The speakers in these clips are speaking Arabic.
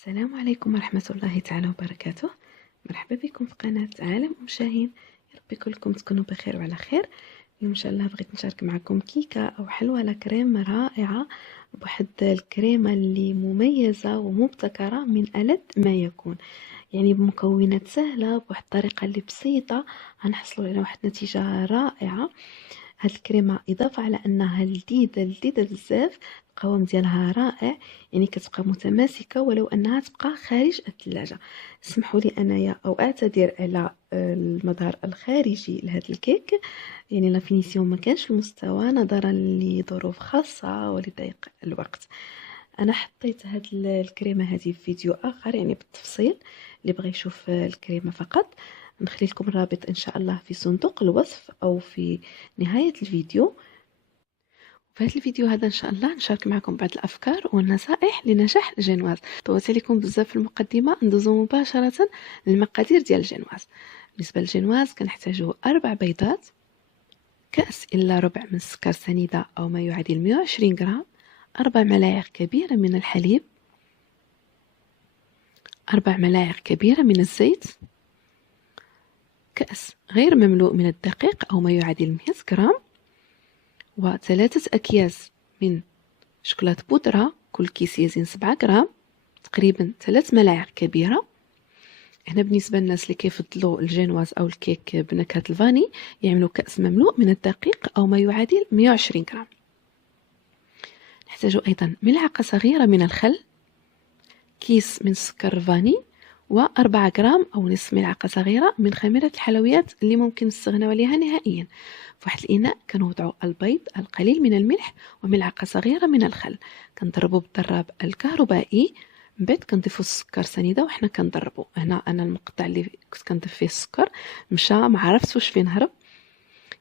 السلام عليكم ورحمة الله تعالى وبركاته. مرحبا بكم في قناة عالم شاهين. يا رب كلكم تكونوا بخير وعلى خير. اليوم ان شاء الله بغيت نشارك معكم كيكة او حلوى لا كريم رائعة، بواحد الكريمة اللي مميزة ومبتكرة من ألذ ما يكون، يعني بمكونات سهلة بواحد الطريقة اللي بسيطة غنحصلوا على واحد النتيجة رائعة. هاد الكريمة إضافة على أنها لذيذة بزاف، القوام ديالها رائع، يعني كتبقى متماسكة ولو أنها تبقى خارج الثلاجة. اسمحوا لي أنايا أو أعتذر على المظهر الخارجي لهذا الكيك، يعني لا فينيسيون ما كانش في المستوى نظرا لظروف خاصة ولضيق الوقت. انا حطيت هاد الكريمه هذه في فيديو اخر، يعني بالتفصيل اللي بغى يشوف الكريمه فقط. نخلي لكم الرابط ان شاء الله في صندوق الوصف او في نهايه الفيديو. في هذا الفيديو هذا ان شاء الله نشارك معكم بعض الافكار والنصائح لنجاح الجينواز. طولت عليكم بزاف في المقدمه، ندوزو مباشره للمقادير ديال الجينواز. بالنسبه للجينواز كنحتاجو 4 بيضات، كأس إلا ربع من السكر سنيدة أو ما يعادل 120 غرام، 4 ملاعق كبيرة من الحليب، 4 ملاعق كبيرة من الزيت، كأس غير مملوء من الدقيق أو ما يعادل 100 غرام، و3 أكياس من شوكولاتة بودرة، كل كيس يزن 7 غرام، تقريبا 3 ملاعق كبيرة. هنا بالنسبة للناس اللي كيفضلوا الجينواز أو الكيك بنكهة الفاني يعملوا كأس مملوء من الدقيق أو ما يعادل 120 غرام. نحتاج أيضا ملعقة صغيرة من الخل، كيس من سكر فاني، و4 غرام أو نصف ملعقة صغيرة من خميرة الحلويات اللي ممكن نستغنوا عليها نهائيا. في واحد الإناء كنوضعوا البيض، القليل من الملح، وملعقة صغيرة من الخل. كنضربوا بالضراب الكهربائي، من بعد كنضيفوا السكر سنيدة وحنا كنضربوا. هنا أنا المقطع اللي كنت كنضيف فيه السكر مشى، ما عرفتش واش فين هرب.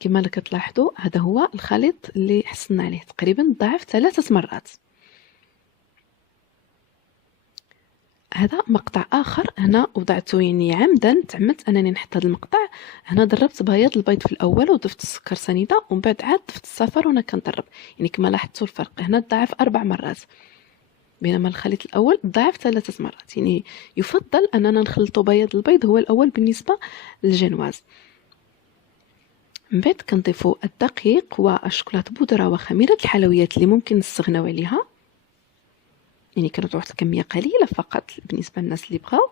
كما كتلاحظوا هذا هو الخليط اللي حصلنا عليه، تقريبا ضعف 3 مرات. هذا مقطع اخر هنا وضعته، يعني عمدا تعمدت انني نحط هذا المقطع. هنا ضربت بياض البيض في الاول وضفت السكر سنيده ومن بعد عاد ضفت الصفر وانا كنضرب، يعني كما لاحظتوا الفرق هنا ضعف 4 مرات بينما الخليط الاول ضعف 3 مرات. يعني يفضل اننا نخلطوا بياض البيض هو الاول بالنسبه للجينواز. من بعد كنضيفوا الدقيق والشوكولاته بودره وخميره الحلويات اللي ممكن نستغناو عليها، يعني كانت واحد الكميه قليله فقط بالنسبه للناس اللي بغاو.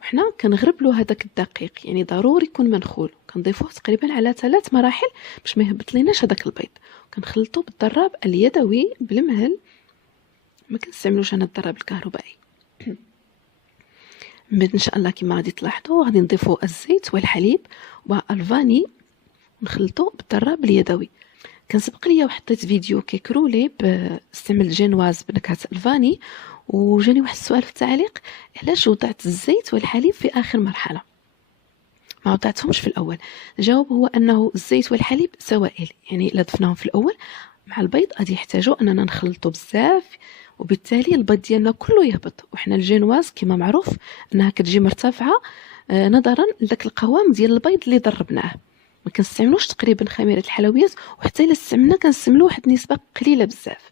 وحنا كنغربلو هذاك الدقيق، يعني ضروري يكون منخول، كنضيفوه تقريبا على 3 مراحل باش ما يهبط ليناش هذاك البيض. كنخلطو بالضراب اليدوي بالمهل، ما كنستعملوش انا الضراب الكهربائي. من بعد ان شاء الله كما غادي تلاحظوا غادي نضيفوا الزيت والحليب والفاني ونخلطو بالضراب اليدوي. كان سبق ليا وحطيت فيديو كيك رولي باستعمال جينواز بنكهه الفاني، وجاني واحد السؤال في التعليق: علاش وضعت الزيت والحليب في اخر مرحله ما وضعتهمش في الاول؟ الجواب هو انه الزيت والحليب سوائل، يعني الا ضفناهم في الاول مع البيض غادي يحتاجوا اننا نخلطوا بزاف، وبالتالي البيض ديالنا كله يهبط. وحنا الجينواز كما معروف انها كتجي مرتفعه نظرا لذاك القوام ديال البيض اللي ضربناه. ما كنستعملوش تقريبا خميره الحلويات، وحتى الا استعملنا كنستعملوا واحد النسبه قليله بزاف.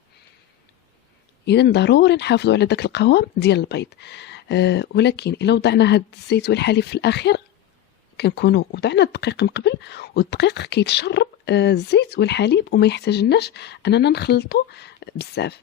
اذا ضروري نحافظوا على داك القوام ديال البيض. ولكن الا وضعنا هاد الزيت والحليب في الاخير كنكونوا وضعنا الدقيق من قبل، والدقيق كيتشرب الزيت والحليب وما يحتاجناش اننا نخلطوا بزاف.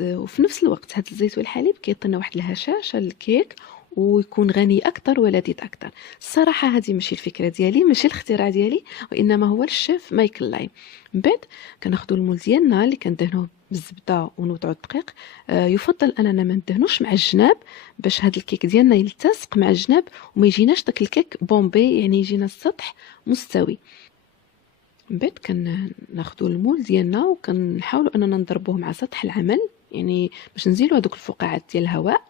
وفي نفس الوقت هاد الزيت والحليب كيعطينا واحد الهشاشه للكيك ويكون غني اكثر ولذيذ اكثر. الصراحه هذه ماشي الفكره ديالي، ماشي الاختراع ديالي، وانما هو الشيف مايكل لايم. من بعد كناخذوا المول ديالنا اللي كندهنوه بالزبده ونوضعوا الدقيق. يفضل اننا ما ندهنوش مع الجناب باش هذا الكيك ديالنا يلتصق مع الجناب وما يجيناش داك الكيك بومبي، يعني يجينا السطح مستوي. من بعد كناخذوا المول ديالنا وكنحاولوا اننا نضربوه مع سطح العمل، يعني باش نزيلوا هذوك الفقاعات ديال الهواء.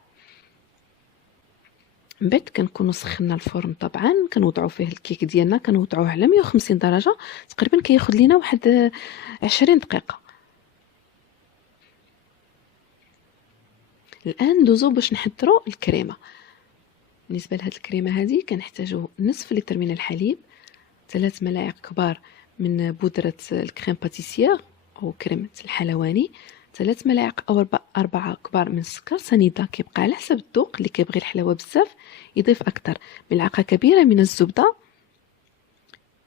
من بعد كنكونوا سخنا الفرن، طبعا كنوضعوا فيه الكيك ديالنا، كنوضعوه على 150 درجه تقريبا، كياخذ لينا واحد 20 دقيقه. الان ندوزو باش نحضروا الكريمه. بالنسبه لهاد الكريمه هذه كنحتاجوا نصف لتر من الحليب، 3 ملاعق كبار من بودره الكريم باتيسير او كريمه الحلواني، 3 ملاعق او 4 كبار من السكر سنيده، كيبقى على حسب الذوق. اللي كيبغي الحلاوه بزاف يضيف اكثر. ملعقه كبيره من الزبده،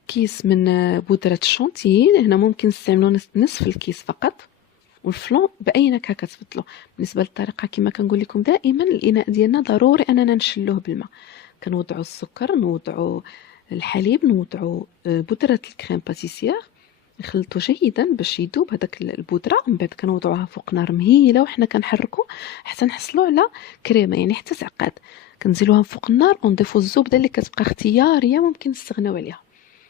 كيس من بودره الشونتيي، هنا ممكن نستعملوا نصف الكيس فقط. والفلون باي نكهه كتفضلوا. بالنسبه للطريقه كما كنقول لكم دائما، الاناء ديالنا ضروري اننا نشلوه بالماء. كنوضعوا السكر، نوضعوا الحليب، نوضعوا بودره الكريم باتيسير، نخلطوا جيدا باش يذوب هذاك البودره. من بعد كنوضعوها فوق نار مهيله وحنا كنحركوا حتى نحصلوا على كريمه، يعني حتى تعقد. كنزيلوها فوق النار ونضيفوا الزبده اللي كتبقى اختياريه ممكن نستغناو عليها.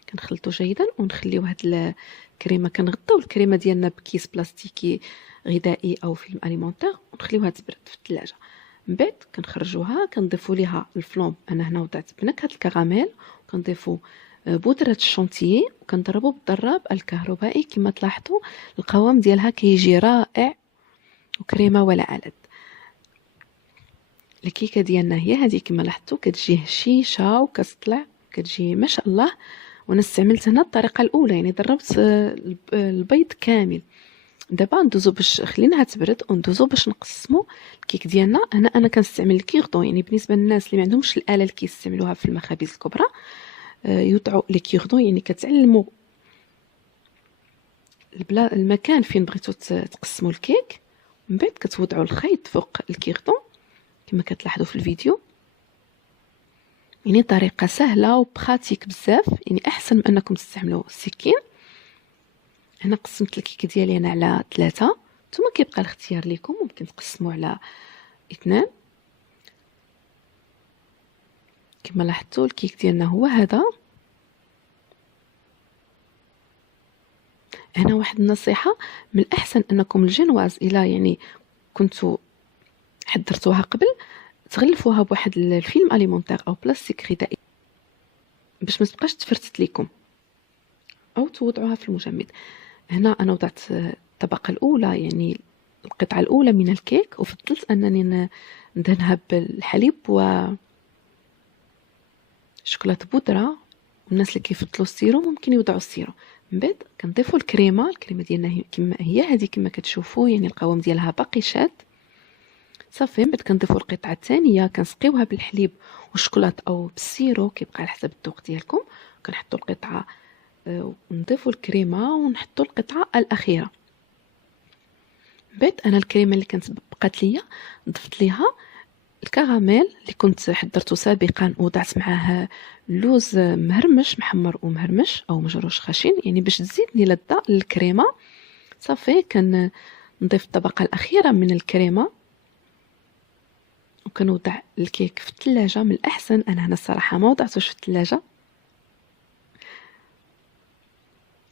كنخلطوا جيدا ونخليو هاد الكريمه. كنغطيو الكريمه ديالنا بكيس بلاستيكي غذائي او فيلم اليمونتير ونخليوها تبرد في الثلاجه. من بعد كنخرجوها، كنضيفوا ليها الفلوم. انا هنا وضعت بنكهه الكراميل، وكنضيفوا بودره الشونتيي، وكنضربوا بالضراب الكهربائي. كما تلاحظوا القوام ديالها كيجي رائع وكريمه ولا ألد. الكيكه ديالنا هي هذه كما لاحظتوا، كتجي هشيشه وكتطلع كتجي ما شاء الله. وانا استعملت هنا الطريقه الاولى، يعني دربت البيض كامل. دابا ندوزو باش خليناها تبرد وندوزو باش نقسمو الكيك ديالنا. هنا انا كنستعمل الكيغدون، يعني بالنسبه للناس اللي ما عندهمش الاله اللي كيستعملوها في المخابز الكبرى، يوضعوا لي كيغدون. يعني كتعلموا المكان فين بغيتو تقسموا الكيك. من بعد كتوضعوا الخيط فوق الكيغدون كما كتلاحظوا في الفيديو. يعني طريقه سهله وبراتيك بزاف، يعني احسن من انكم تستعملوا السكين. هنا قسمت الكيك ديالي انا على 3، نتوما كيبقى الاختيار لكم، ممكن تقسموا على 2. كما لاحظتوا الكيك ديالنا هو هذا. هنا واحد النصيحه، من الاحسن انكم الجنواز الى يعني كنتوا حضرتوها قبل، تغلفوها بواحد الفيلم اليمونتير او بلاستيك غذائي باش ما تبقاش تفرتت لكم، او توضعوها في المجمد. هنا انا وضعت الطبقه الاولى، يعني القطعه الاولى من الكيك، وفضلت انني ندهنها بالحليب و شوكولاته بودره. والناس اللي كيفضلوا السيرو ممكن يوضعوا السيرو. من بعد كنضيفوا الكريمه ديالنا كما هي هذه كما كتشوفوا، يعني القوام ديالها باقي شاد صافي. من بعد كنضيفوا القطعه الثانيه، كنسقيوها بالحليب والشوكولاته او بالسيرو، كيبقى على حسب الذوق ديالكم. كنحطوا القطعه ونضيفوا الكريمه ونحطوا القطعه الاخيره. بعد انا الكريمه اللي كانت بقات ليا ضفت ليها الكراميل اللي كنت حضرته سابقا، وضعت معاه اللوز مهرمش، محمر ومهرمش او مجروش خشن، يعني باش تزيدني لذة الكريمه. صافي كنضيف الطبقه الاخيره من الكريمه، وكنوضع الكيك في الثلاجه. من الاحسن، انا هنا الصراحه ما وضعتوش في الثلاجه.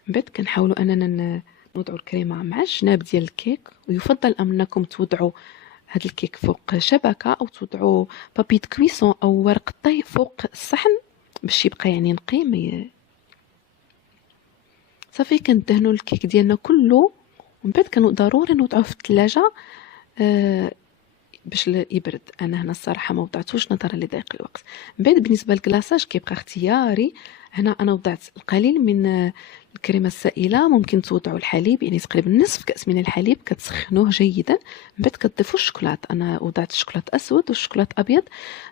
من بعد كنحاولوا اننا نوضعوا الكريمه مع الجناب ديال الكيك، ويفضل انكم توضعوا هذا الكيك فوق شبكه، او توضعوا بابيت كويسون او ورق طي فوق الصحن باش يبقى يعني نقي. صافي كندهنوا الكيك ديالنا كله، ومن بعد كانوا ضروري نوضعوه في الثلاجه باش يبرد. انا هنا الصراحه ما وضعتوش نظرا لضيق الوقت. من بعد بالنسبه للكلاصاج كيبقى اختياري. هنا انا وضعت القليل من الكريمه السائله، ممكن توضعوا الحليب، يعني تقريبا نصف كاس من الحليب، كتسخنوه جيدا. من بعد كتضيفوا الشوكولاط. انا وضعت الشوكولاط اسود والشوكولاط ابيض،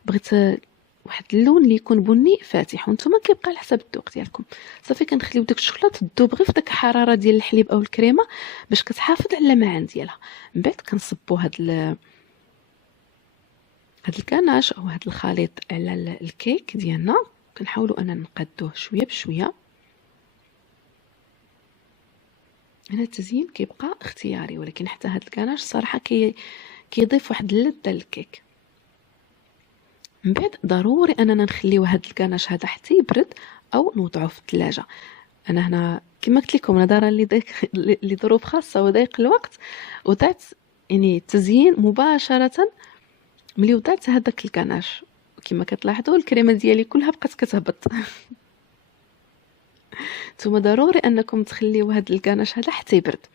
بغيت واحد اللون اللي يكون بني فاتح، وانتم كيبقى على حسب الذوق ديالكم. صافي كنخليو داك الشوكولاط تذوب غير في داك الحراره ديال الحليب او الكريمه باش كتحافظ على اللمعان ديالها. من بعد كنصبوا هاد الكناش او هاد الخليط على الكيك ديالنا. كنحاولوا اننا نقادوه شويه بشويه. هنا التزيين كيبقى اختياري، ولكن حتى هاد الكناش صراحه كيضيف واحد اللذه للكيك. من بعد ضروري اننا نخليو هاد الكناش هذا حتى يبرد او نوضعوه في الثلاجه. انا هنا كما قلت لكم نظرا لظروف خاصه وضيق الوقت، وضعت يعني التزيين مباشره ملي وضعت هذاك الكناش. كما كتلاحظوا الكريمه ديالي كلها بقات كتهبط. ثم ضروري انكم تخليو هذا الكناش هذا حتى يبرد.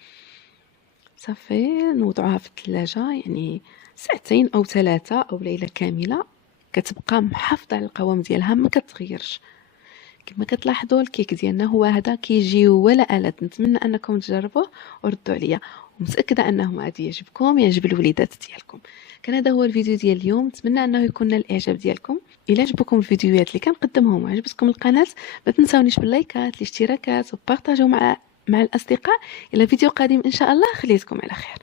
صافي نوضعوها في الثلاجه يعني 2 أو 3 او ليله كامله، كتبقى محافظه على القوام ديالها ما كتغيرش. كما كتلاحظوا الكيك ديالنا هو هذا كيجي ولا ألد. نتمنى انكم تجربوه وردوا عليا، ومتاكده انه غادي يعجبكم، يعجب الوليدات ديالكم. كان هذا هو الفيديو ديال اليوم، نتمنى انه يكون نال الاعجاب ديالكم. الا عجبكم الفيديوهات اللي كنقدمهم وعجبتكم القناه، ما تنساونيش باللايكات، الاشتراكات، وبارطاجيو مع الاصدقاء. الى فيديو قادم ان شاء الله، خليتكم على خير.